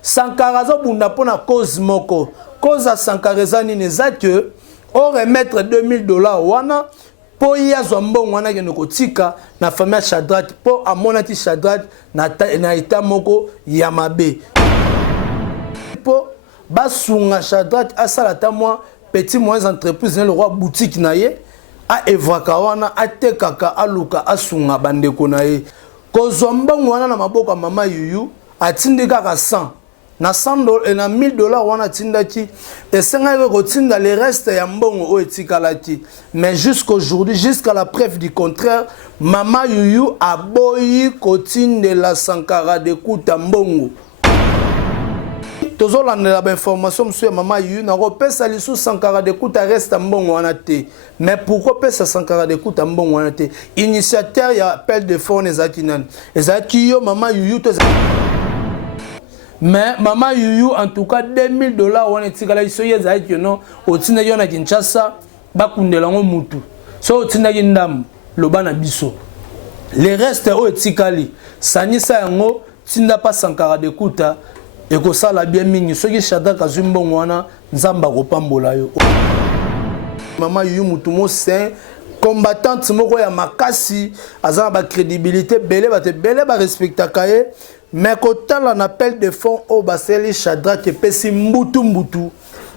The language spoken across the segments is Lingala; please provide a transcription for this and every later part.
Sankara bunda pona cause moko. Cause à Sankara zani neza que on remettre $2000 wana po ya zombon wana ke nokotika na famille Shadrach po amonati Shadrach na ita moko ya mabe. Po basunga Shadrach asala ta moi petit moyens entreprise le roi boutique na ye a evaka wana atekaka aluka asunga bandeko na ye. Ko zombon wana na maboko mama yuyu atindika ka 100 na $100 et na $1000 wana tindaki et senga ko tinda le reste ya mbongo o etikalaki. Mais jusqu'aujourd'hui, jusqu'à la preuve du contraire, mama yuyu aboyi kotinde la Sankara de kuta mbongo. Tozo la information sur mama yuyu na repesa lisu Sankara de kuta reste mbongo wana te. Mais pourquoi pesa Sankara de kuta mbongo wana te? Initiateur ya appel de fonds ezaki nan. Ezaki yo mama yuyu to. Mais maman yuyu en tout cas $2000 on etikala iso yeza que non otina yo na Kinshasa bakundela ngo mutu so otina kindam loba na biso le reste o etikali sanisa yango tinda pa Sankara de kuta eko sala bien mingi soki Shadrach azumbongo wana nzamba ko pambola yo maman yuyu mutu mo saint combattante moko ya makasi azana ba crédibilité belé ba respectaka ye. Mais quand on a un appel de fonds au baseli Shadrach et pesi mbutu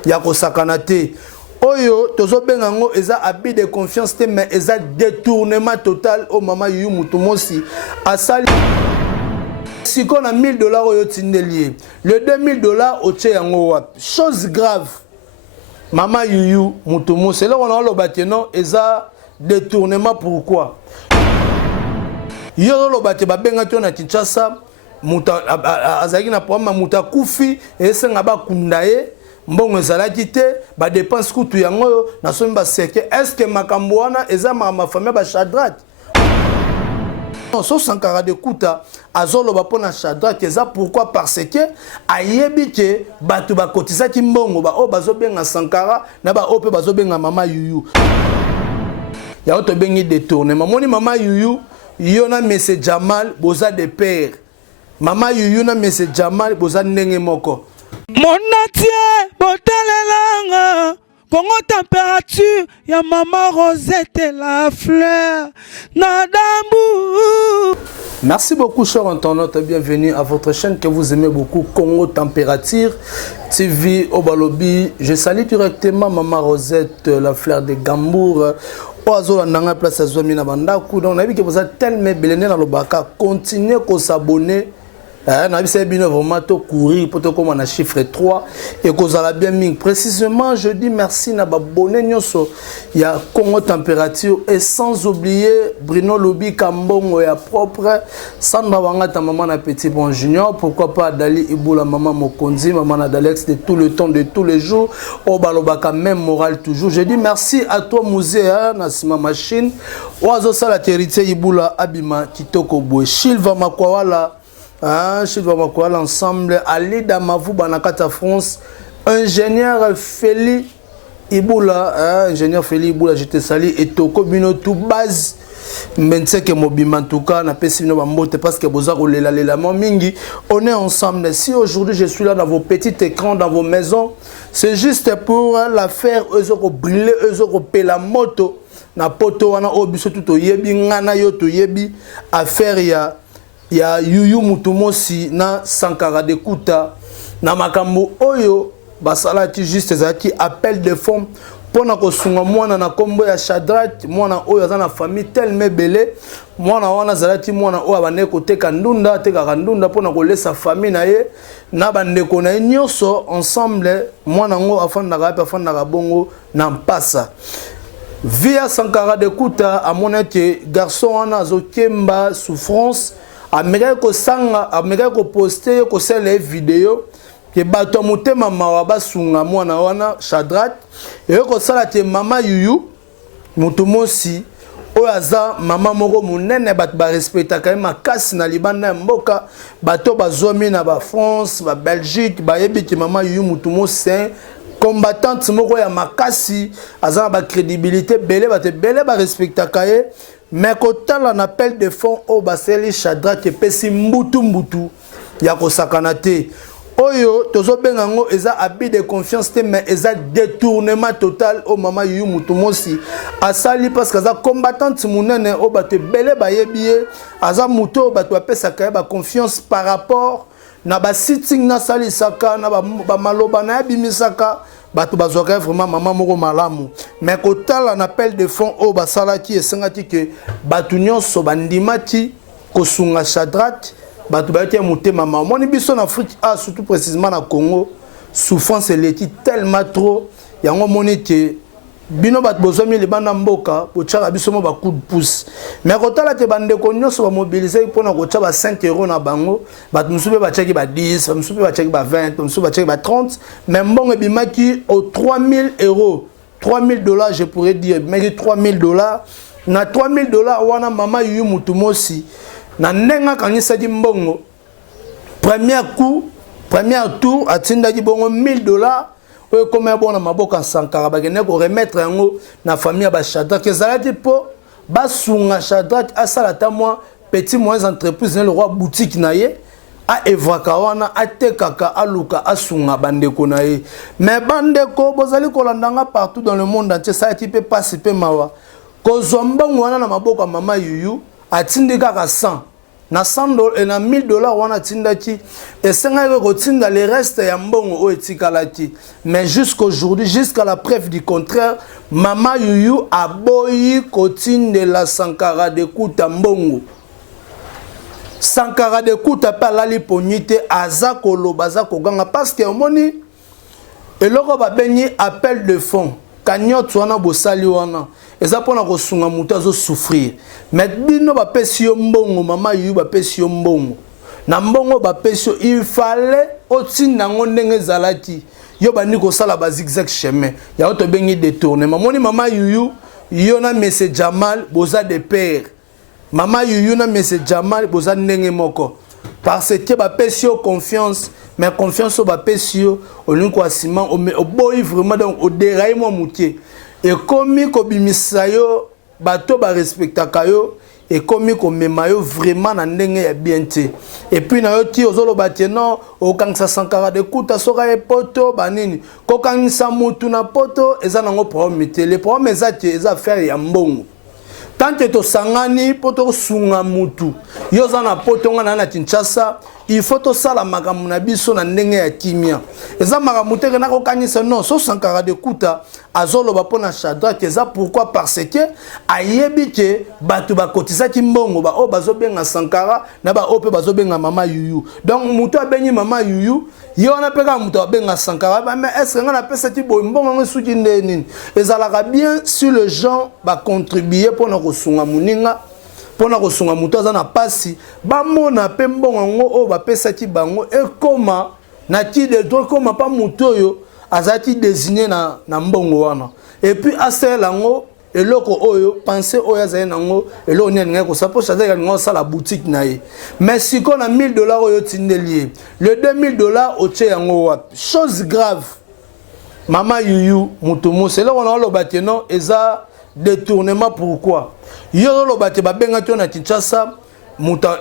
ya kosakanate oyo tozo bengango eza abus de confiance te mais eza détournement total au mama yuyu mutumosi asali si qu'on a $1000 oyo tindelier le $2000 au tche yango wap chose grave mama yuyu mutumosi là on a le bâtiment eza détournement pourquoi yo lo bâtiment benga na Kinshasa muta azaki na problème muta kufi esenga ba kundaye mbongo ezalaki te ba dépense kutu yango na somi ba seke est-ce que makambo wana eza ma famille ba Shadrach non so Sankara de kuta azolo ba pona Shadrach eza pourquoi parce que ayebi ke batu ba kotisaki mbongo ba o bazo benga Sankara na ba ope bazo benga mama yuyu ya oto bengi détournement moni mama yuyu yona monsieur Jamal boza de père. Mama yuyu na monsieur Jamal boza ndenge moko. Monatie botalelanga Congo température ya mama Rosette la fleur nadambu. Merci beaucoup chers internautes, bienvenue à votre chaîne que vous aimez beaucoup Congo Température TV Obalobi. Je salue directement maman Rosette la fleur de Gambour. Oazo la place à Zomi na bandaku. Donc on a vu que vous êtes tellement béléné dans le baka. Continuez à s'abonner. On a vu que bien vraiment courir pour te comme on chiffre 3 et que vous allez bien mis. Précisément, je dis merci na babonné nyoso. Il y a Congo Température et sans oublier Bruno Lobi Kambongo ya propre. Sandra Wanga ta maman na petit bon junior. Pourquoi pas Dali Iboula maman Mokonzi, maman Nadalex de tout le temps, de tous les jours. Au balobaka même moral toujours. Je dis merci à toi Mouzé Nasima Machine. Oazo Sala Terité Iboula Abima Kitoko Boué. Shilva Makwawala. Shilva Makwawala ensemble. Ali Damavou Banakata France. Ingénieur Feli Iboula. Ingénieur Feli Iboula, je te salue. Et Toko Bino tout base. Menseke Mobima en tout cas, na pesi no bambote parce que bozako lela mingi. On est ensemble. Si aujourd'hui je suis là dans vos petits écrans, dans vos maisons, c'est juste pour la faire ezoko briller, ezoko pela moto na poto wana obiso tout yebi ngana yo to yebi affaire ya yuyu mutumosi na Sankara de kuta na makambo oyo basalati juste ezaki appel de fonds pona kosunga mwana na kombo ya Shadrach mwana oyo aza na famille tellement belé mwana wana zalati mwana oyo abane koteka ndunda teka ndunda pona kolesa famille na ye na bandeko na ye nyonso ensemble mwana ngo afandaka pe afandaka bongo na mpasa via Sankara de kuta amona ke garçon wana azokemba souffrance ameka ko sanga ameka ko poster ko sele vidéo que bato motema mawa basunga mwana wana Shadrach et ko sala te mama yuyu mutumosi oyaza mama moko munene bato ba respecta quand même makasi na libanda ya mboka bato bazomi na ba France ba Belgique ba yebi ki mama yuyu mutumosi combattante moko ya makasi azana ba crédibilité belé ba respecta kaye mais kotala na appel de fonds au baseli Shadrach et pesi mbutu ya kosakana te oyo tozo bengango eza abus de confiance te mais eza détournement total au mama Yuyu Mutumosi asali parce que aza combattante munene o bato belé bayebiye aza muto bato apesaka ba confiance par rapport na ba sitting na sali saka na ba maloba na bimisaka bato bazwaka vraiment mama moko malamu mais kotala na appel de fonds o basalaki esengaki ke bato nyonso bandimati kosunga Shadrach bato bayaki motema mama moni biso na Afrique surtout précisément na Congo souffrance eleki tellement trop yango moni ke bino bato bozomi libanda mboka bochaka biso mo ba coup de pouce mais kotala te bandeko nyonso ba mobiliser pona kocha ba 5 € na bango bato musupe bachaki ba 10 ba musupe bachaki ba 20 ba musupe bachaki ba 30 mais mbongo bimaki au 3000 €, $3000 je pourrais dire mais $3000 na $3000 wana mama Yuyu Mutumosi na nenga kanisaki mbongo premier tour atindaki bongo $1000 oyo komaya bona maboka Sankara bakende ko remettre yango na famille ba Shadrach ezalaki po basunga Shadrach asala ta moi petit moyens entreprise le roi boutique na ye a evaka wana atekaka aluka asunga bandeko na ye mais bandeko bozali kolandanga partout dans le monde entier ça qui peut passer pe mawa kozwa mbongo wana na maboka mama Yuyu atindika ka 100 na $100 et na $1000 wana tindaki et senga ko tinda le reste ya mbongo o etikalaki mais jusqu'aujourd'hui jusqu'à la preuve du contraire mama Yuyu aboyi kotindela Sankara de Kuta mbongo Sankara de Kuta pa lali ponite aza koloba aza koganga parce que omoni eloko babengi appel de fonds kanyoto wana bosali wana eza pona kosunga mutu azo souffrir mais bino bapesi yo mbongo mama Yuyu bapesi yo mbongo na mbongo bapesi yo il fallait otinda ngo ndenge ezalaki yo bandi kosala ba zigzag chemin ya oto bengi détournement moni mama Yuyu yo na monsieur Jamal boza de père mama Yuyu na monsieur Jamal boza ndenge moko parce que bapesi yo confiance mais confiance au bapesi yo olinko asima o boy vraiment donc au déraille moi moutier et comme ko bimisa yo bato ba respectaka yo et comme ko mema yo vraiment na ndenge ya bien te et puis na yo ti ozolo batie non o kangisa Sankara de Kuta soka e poto banini ko kangisa mutu na poto eza nango problème te le problème eza faire ya mbongo tant que to sangani poto sunga mutu yo za na poto ngana na Kinshasa il faut to sala makambo na biso na ndenge ya kimia eza makambo te na ko kanisa non so Sankara de Kuta azolo ba pona Shadrach eza pourquoi parce que ayebi ke batu ba kotisa ki mbongo ba o bazo benga Sankara na ba ope bazo benga mama Yuyu donc mutu abengi mama Yuyu yo na peka mutu abenga Sankara mais est-ce que ngana pesa ti boy mbongo nsuki ndeni ezalaka bien si le gens ba contribuer pona ko sunga muninga pona ko sunga mutu aza na pasi ba mona pe mbongo ngo o ba pesa ti bango e koma na ti de droit koma pa mutu yo azati désigné na mbongo wana et puis asela ngo eloko oyo penser oyo azali nango eloko nini ngako sapo chaza ngo sala boutique na ye mais si ko na $1000 oyo tindeli le $2000 oche yango wapi chose grave mama Yuyu Mutumosi eloko na loba te non eza détournement pourquoi yo loba te babenga to na Kinshasa muta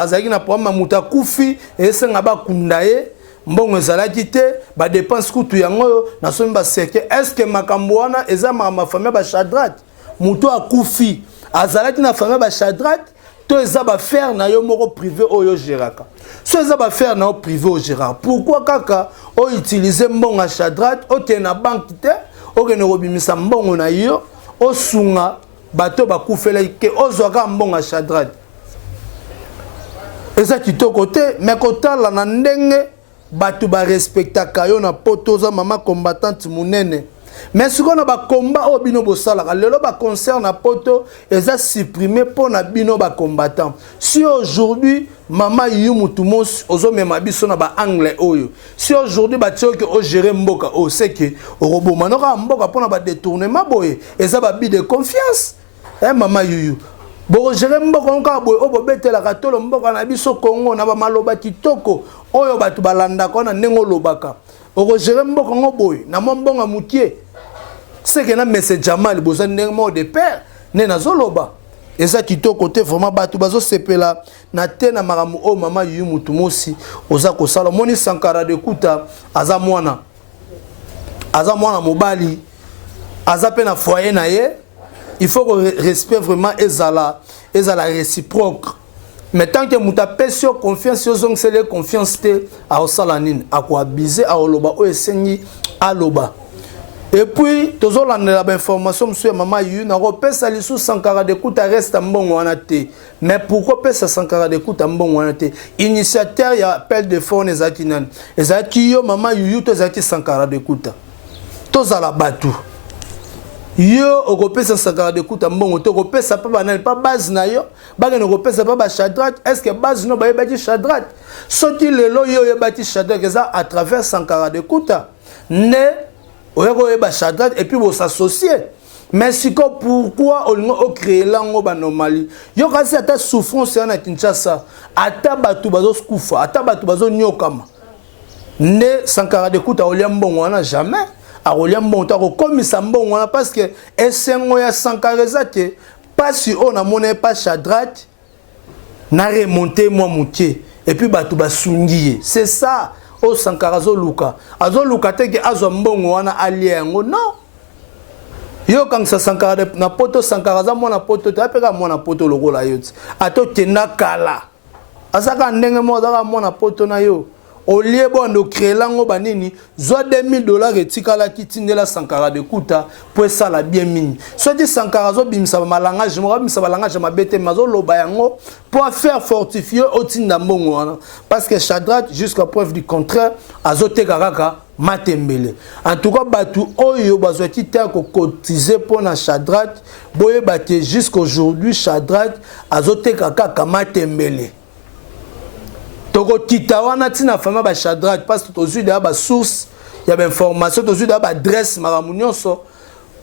azaki na problème muta kufi esenga ba kundaye mbongo ezalaki te ba dépense kutu yango na somi ba seke est-ce que makambo wana eza ma famille ba Shadrach muto akufi azalaki na famille ba Shadrach to eza ba faire na yo moko privé oyo geraka so eza ba faire na yo privé o geraka pourquoi kaka o utiliser mbongo a Shadrach o te na banque te o ke no robimisa mbongo na yo o sunga bato bakufela ke ozwaka mbongo a Shadrach eza kitoko te mais kotala na ndenge bato ba respectaka yo na poto za mama combattante munene mais siko na ba combat o bino bosalaka lelo ba concert na poto eza supprimé pour na bino ba combattant si aujourd'hui mama Yuyu Mutumosi ozo mema biso na ba anglais oyo si aujourd'hui ba tio ke o gérer mboka o c'est que o roboma no ka mboka pour na ba détournement boye eza ba bi de confiance mama Yuyu bo gérer mboka nka boye o bobetela ka tolo mboka na biso Congo na ba maloba kitoko oyo batu balanda ko na nengo lobaka o gérer mboka ngo boye na mbonga mutie c'est que na monsieur Jamal boza ndenge mo de père ne na zoloba Et ça qui to côté vraiment bato bazo sepela na te na maramu o mama yu mutu mosi oza ko sala moni Sankara de Kuta aza mwana mobali aza pe na foyer na ye. Il faut que respect vraiment ezala réciproque. Mais tant que muta pesio confiance yo zong sele confiance te a osala nini a ko abiser a oloba o esengi aloba. Et puis, tous les informations sur maman yu na repesa lisu Sankara de Kuta reste mbongo wana te. Mais pourquoi pesa Sankara de Kuta mbongo wana te? Initiateur ya appel de fonds ezaki nan. Ezaki yo maman yu to ezaki Sankara de Kuta. Tous ala batu. Yo okopesa Sankara de Kuta mbongo to kopesa pa banani pa base na yo. Baga no kopesa pa ba Shadrach. Est-ce que base no ba yebati Shadrach? Soti lelo yo yebati Shadrach eza à travers Sankara de Kuta. Ne et puis vous s'associer. Mais si pourquoi on crée l'ango banomali? Yo kasi ata souffrance na Kinshasa, ata batu bazo skufa, ata batu bazo nyokama. Ne Sankara de Kuta oliambongo wana jamais. A oliambongo ta ko komisa mbongo wana parce que esengo ya Sankara zate pas si on a monnaie pas Shadrach na remonter moi moutier et puis batu basungiye. C'est ça. O Sankara zo luka te ke azo mbongo wana aliengo non yo kang sa Sankara na poto Sankara za mona poto te apeka mona poto lokola yoti ato tena kala asaka ndenge mo za mona poto na yo olie bondo créelango banini zo $2000 etikala kitindela Sankara de Kuta pour ça la bien mini soit Sankara zo bimisa ba malangage mo bimisa ba langage mabete mazo loba yango pour faire fortifier otinda mbongo wana parce que Shadrach jusqu'à preuve du contraire azote kaka matembele en tout cas batu oyo bazwaki te ko cotiser pour na Shadrach boye baté jusqu'aujourd'hui Shadrach azote kaka matembele. Toko titawana tina fama ba Shadrach parce que tozu da ba source ya ba information tozu da ba adresse maramunyoso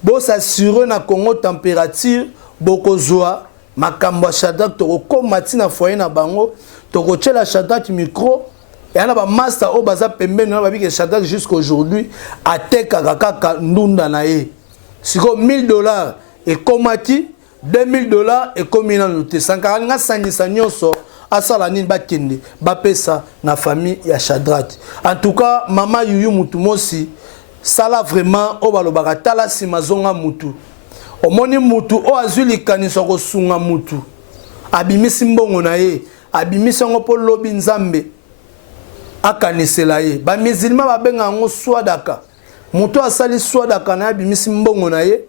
bo s'assurer na Congo température boko zoa makambo Shadrach toko komatina foyer na bango toko tchela Shadrach micro ya na ba master o baza pembeni na ba bike Shadrach jusqu'aujourd'hui ateka kaka ndunda na ye siko $1000 et komati $2000 et komina noté Sankara nga sangisa nyoso asala nini bakende bapesa na famille ya Shadrach. En tout cas mama yuyu mutu mosi sala vraiment o balobaka tala simazonga mutu omoni mutu o azuli kanisa ko sunga mutu abimisi mbongo na ye abimisi ngo po lobi nzambe akanisela ye ba musulman babenga ngo swadaka mutu asali swadaka na abimisi mbongo na ye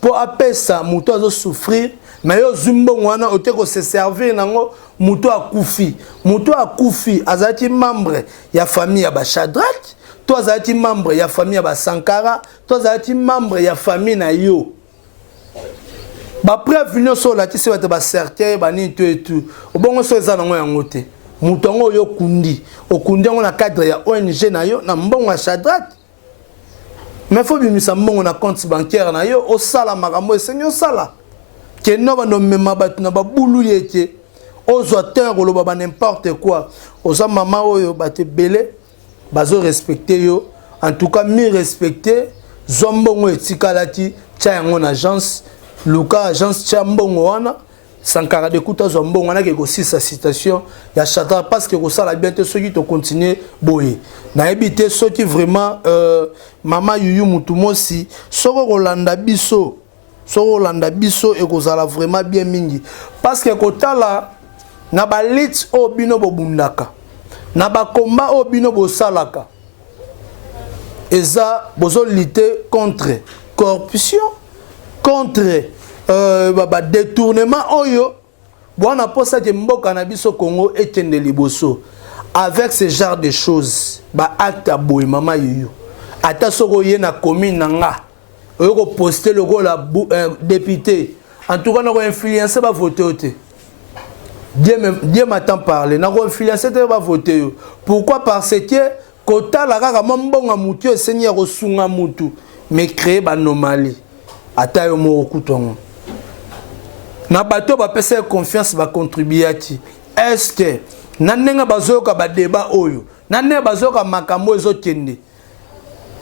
po apesa mutu azo souffrir mais yo zumbongo wana oteko se servir nango mutu akufi azati membre ya famille ya ba Shadrach to azati membre ya famille ya ba Sankara to azati membre ya famille na yo ba preuve nyonso la tisi bata ba certain ba ni tout obongo so eza nango yango te mutu ngo yo okundi ngo na cadre ya ONG na yo na mbongo ya Shadrach mais faut bimisa mbongo na compte bancaire na yo osala makambo esenyo sala keno bano mema batu na babulu yete ozo atteindre koloba ba n'importe quoi oza mama oyo bate belé bazo respecter yo en tout cas mi respecter zombongo etikalati tia yango na agence luka agence tia mbongo wana Sankara de Kuta zombongo wana ke ko sisa citation ya Shadrach parce que ko sala bien te ceux qui to continuer boye na ebité soki vraiment mama yuyu mutu mosi soko kolanda biso et kozala vraiment bien mingi parce que kotala na ba lit o bino bobundaka na ba combat o bino bosalaka eza bozo lutter contre corruption contre ba détournement oyo bwana posa ke mboka na biso Congo etende liboso avec ce genre de choses ba acte boy mama yuyu ata soko ye na commune nga oyoko poster le rôle député en tout cas na ko influencer ba voter Dieu m'attend parler na ko influencer te ba voter pourquoi parce que kota la kaka mbonga mutu esenya ko sunga mutu mais créer ba anomalie ata yo mo okutongo na bato ba pesa confiance ba contribuer est-ce que na nenga bazoka ba débat oyo na nenga bazoka makambo ezokende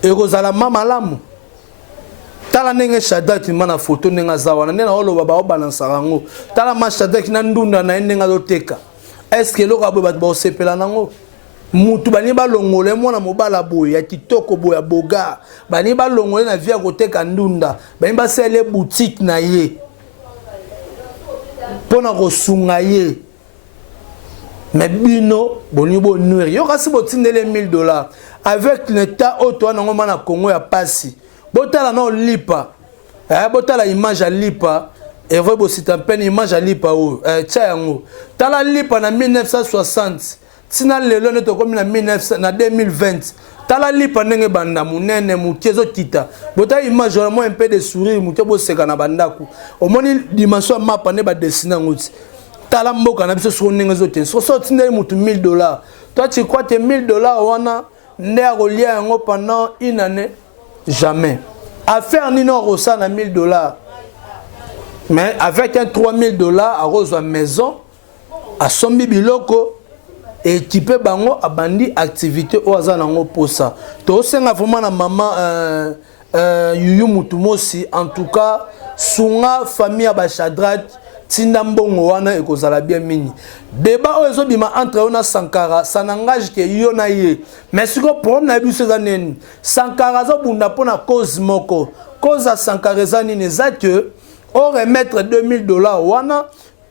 ekozala mamalamu tala ndenge Shadrach mana photo ndenge zawana ndena oloba ba obalansa rango tala ma Shadrach na ndunda na ndenge loteka est-ce que loka bo ba sepela nango mutu bani balongole mwana mobala boye ya kitoko boya boga bani balongole na via koteka ndunda bani basele boutique na ye pona kosunga ye mais bino boni bo nourrir yo kasi botindele $1000 avec l'état auto na ngoma na Congo ya pasi botala na lipa botala image à lipa et vrai bo c'est un peine image à lipa o tsango tala lipa na 1960 tina lelo neto comme na 1900 na 2020 tala lipa ndenge banda munene mutiezo tita bota image na moi un peu de sourire mutie bo seka na bandaku omoni dimension mapa ne ba dessiner ngoti tala mboka na biso so ndenge zote so tindele mutu $1000 toi tu crois que $1000 wana ne a relié yango pendant une année jamais affaire ni non rosa na $1000 mais avec un $3000 à rose à maison à sombi biloko et tu peux bango abandi activité au hasard nango posa to senga vraiment na maman yuyu mutumosi en tout cas sunga famille ba Shadrach tinda mbongo wana ekozala bien mini débat ozo bima entre ona Sankara ça n'engage que yo na ye mais siko problème na biso za neni Sankara zo bunda pona cause moko cause à Sankara za nini za que on remettre $2000 wana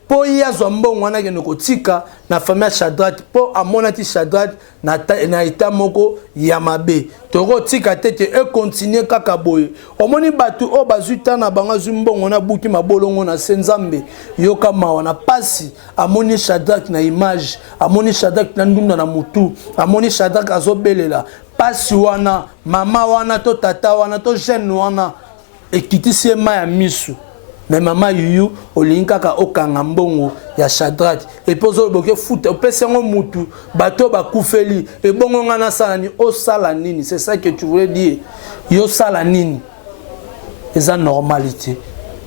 po ya zombongo wana ke nokotika na famille Shadrach po amonati Shadrach na ita moko ya mabe toko tika tete e continuer kaka boye omoni batu o bazuta na banga zumbongo na buki mabolongo na senzambe yoka mawa na pasi amoni Shadrach na image amoni Shadrach na ndunda na mutu amoni Shadrach azobelela pasi wana mama wana to tata wana to jeune wana ekitisi ma ya misu mais maman yuyu olinga ka okanga mbongo ya Shadrach et pozo boke foot opesengo mutu bato bakufeli et bongo ngana sala ni o sala nini c'est ça que tu voulais dire yo sala nini eza normalité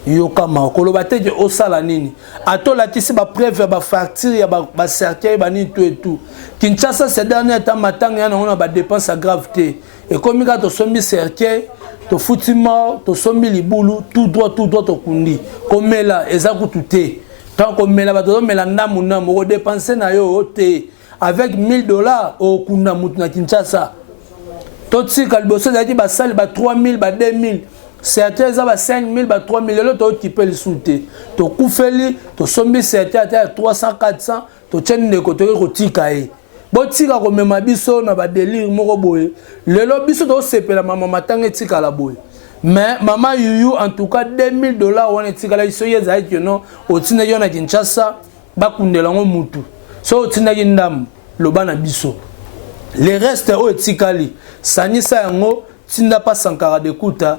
yo kama koloba te que o sala nini atola tisi ba preuve ba facture ya ba cercueil ba ni tout et tout Kinshasa ces derniers temps matanga yana on a ba dépense à gravité et comme ka to sombi cercueil to futima to sombi libulu tout droit to kundi komela ezaku tuté tant komela ba to mela ndamu na mo dépenser na yo te avec $1000 au kunda mutu na Kinshasa to tsika liboso zaki ba sali ba 3000 ba 2000 certains za ba 5000 ba 3000 le to occupé le souté to kufeli to sombi certains à 300 400 to tchende ko to tika e botika ko mema biso na ba délire moko boye lelo biso to sepela mama matanga etika la boye mais mama yuyu en tout cas $2000 wana etika la iso yeza que non otina yo na Kinshasa bakundela ngo mutu so otina kindam loba na biso le reste o etikali sanisa yango tinda pa Sankara de kuta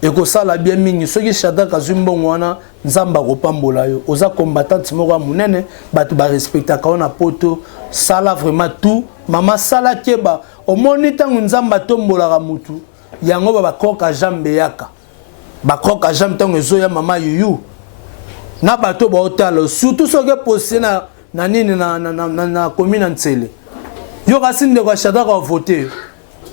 ekosala bien mingi soki Shadrach azumbongo wana nzamba kopambola yo oza combattant moko munene batu ba respecta ka na poto sala vraiment tout mama sala keba omoni tangu nzamba tombola mutu yango ba koka jambe yaka ba koka jambe tangu ezoya mama yuyu na bato ba otala surtout soki posé na nini na commune Ntsele yo kasinde kwa Shadrach a voter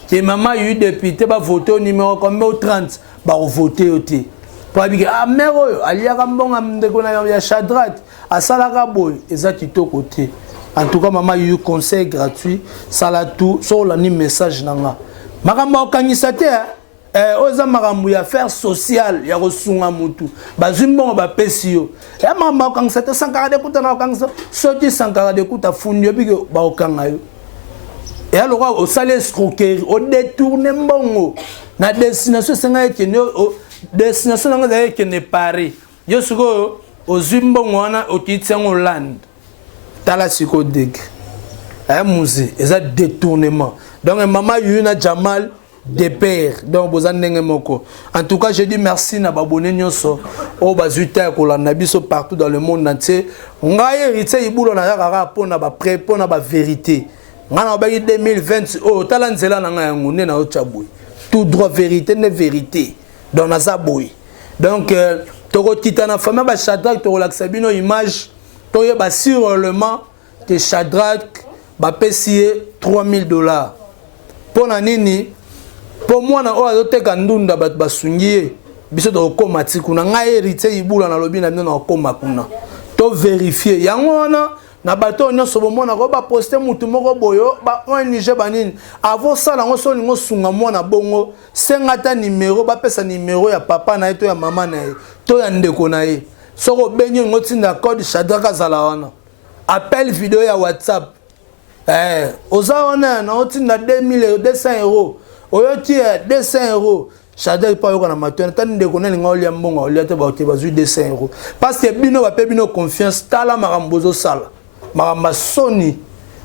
que maman a eu député ba voter au numéro combien 30 ba voter oté pour dire ah mero aliaka mbonga ndeko na ya Shadrach asalaka boy ezaki to côté en tout cas maman a eu conseil gratuit sala tout sur la ni message nanga makambo okangisa te oza makambo ya faire social ya kosunga mutu bazimbongo ba pesio ya makambo okangisa te Sankara de kuta na okangisa soki Sankara de kuta fundi bige ba okanga yo. Et alors, au salaire escroquerie, au détourné mbongo, na destination senga ekene, destination nga ekene Paris. Yo suko au zimbongo wana au kitsango land. Tala siko deg. Muzi, eza détournement. Donc maman yuna Jamal de père. Donc bozandenge moko. En tout cas, je dis merci na babone nyonso o bazuta ko la nabiso partout dans le monde entier. Nga hérité ibulo na yaka pona ba pré pona ba vérité. Ngana ba 2020 oh talanzela na yango ne na ochaboy tout droit vérité ne vérité dans naza boy donc toko titana fama ba Shadrach to relaxa bino image to ye ba sûrement que Shadrach ba pesier $3000 pona nini po mwana o azoteka ndunda bat basungie biso to koma tikuna ngai héritier ibula na lobi na bino na koma kuna to vérifier yango wana na bato nyonso bomona ko ba poster mutu moko boyo ba ONG banini avant ça lango so lingo sunga mwana bongo sengata numéro ba pesa numéro ya papa na to ya mama na to ya ndeko na ye soko benye ngoti na code Shadraka zala wana appel vidéo ya WhatsApp oza wana na oti na 2200 euros oyoti 200 euros Shadraka pa yoka na matona tani ndeko na lingo olia mbongo olia te ba te bazui 200 euros parce que bino ba pe bino confiance tala makambozo sala Maramba Sony,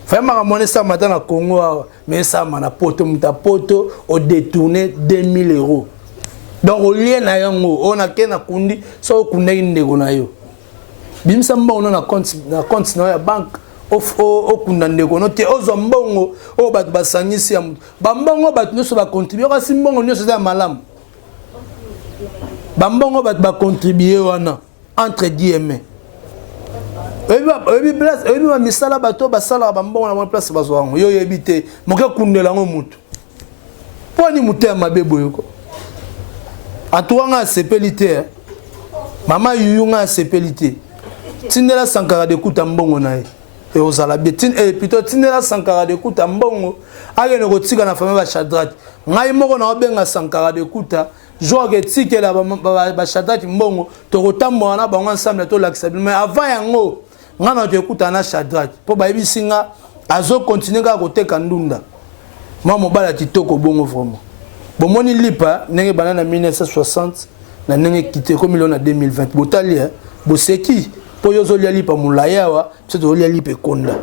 fait maramone ça matin à Congo, mais ça m'a poto muta poto au détourné 2000 euros. Donc au lien na yango, on a kena kundi, so kunde indego na yo. Bim samba on a compte na ya banque, au kunda ndego no te ozombongo, o bat basangisi ya mutu. Bambongo bat nyoso ba contribuer kasi mbongo nyoso za malamu. Bambongo bat ba contribuer wana entre guillemets. Ebi ba misala bato basala bambongo na place bazwango yo yebite moke kundela ngo mutu poni muté mabebo yoko atuanga sepelité mama yuyunga sepelité tindela sankara de kuta mbongo nae e ozala betin e plutôt tindela sankara de kuta mbongo agene ko tika na famille ba Shadraka ngai moko na obenga sankara de kuta joa ke tikela ba Shadraka mbongo to kotambo na bango ensemble to l'accepter mais avant yango ngana te kuta na Shadraka po ba bisinga azo continuer ka koteka ndunda mama mobala kitoko bongo vraiment bomoni lipa nenge banana 1960 na nenge kité comme million na 2020 botali boseki po yozo lia lipa mulayawa to lia lipa konda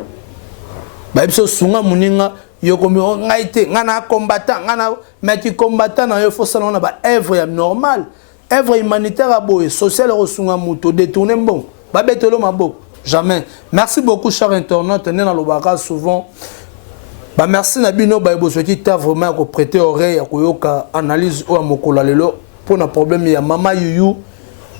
ba biso sunga muninga yoko mi ngaite ngana combattant ngana meki combattant na yo fosa na ba œuvre ya normal œuvre humanitaire a boye social rosunga muto détourner bon ba betelo maboko jamais. Merci beaucoup, chers internautes. Nous allons souvent. Bah merci Nabino Baïbo qui t'a vraiment prêté oreille à Koyoka analyse ou à Mokola lelo pour un problème il y a Mama Yuyu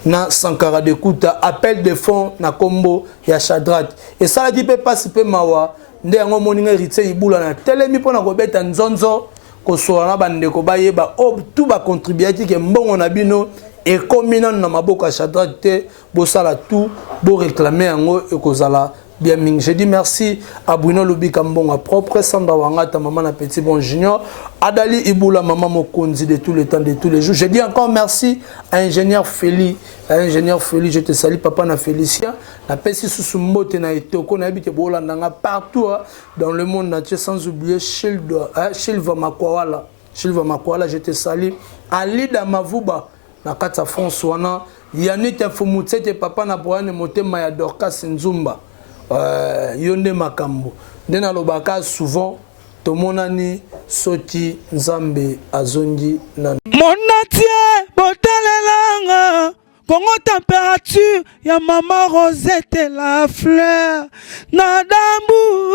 na Sankara de Kuta appel de fonds na combo ya Shadraka et ça la dit peut participer mawa ndé ngo moninga héritier ibula na telemi pour na kobeta nzonzo ko so na bande ko bayeba tout ba contribuer ki mbongo na bino et comme non na maboka Shadraka te bosala tout bo réclamer ngo e kozala bien ming. Je dis merci à Bruno Lubika Mbonga propre, Sandra Wangata, maman na petit bon junior, Adali Iboula, maman Mokonzi de tous les temps, de tous les jours. Je dis encore merci à ingénieur Feli. Ingénieur Feli, je te salue, papa na Félicien. La Pessi Susumbote na Etoko, na habite Bolandanga partout dans le monde entier, sans oublier Shilva Makwala. Shilva Makwala, je te salue. Alida Mavuba, na Kata François, Yannick Fumutete, papa na Boane Motema ya Dorcas Nzumba. Yonde makambo ndena lobaka souvent tomonani soti nzambe azongi na monatie botalelanga Congo température ya maman Rosette la fleur na dambu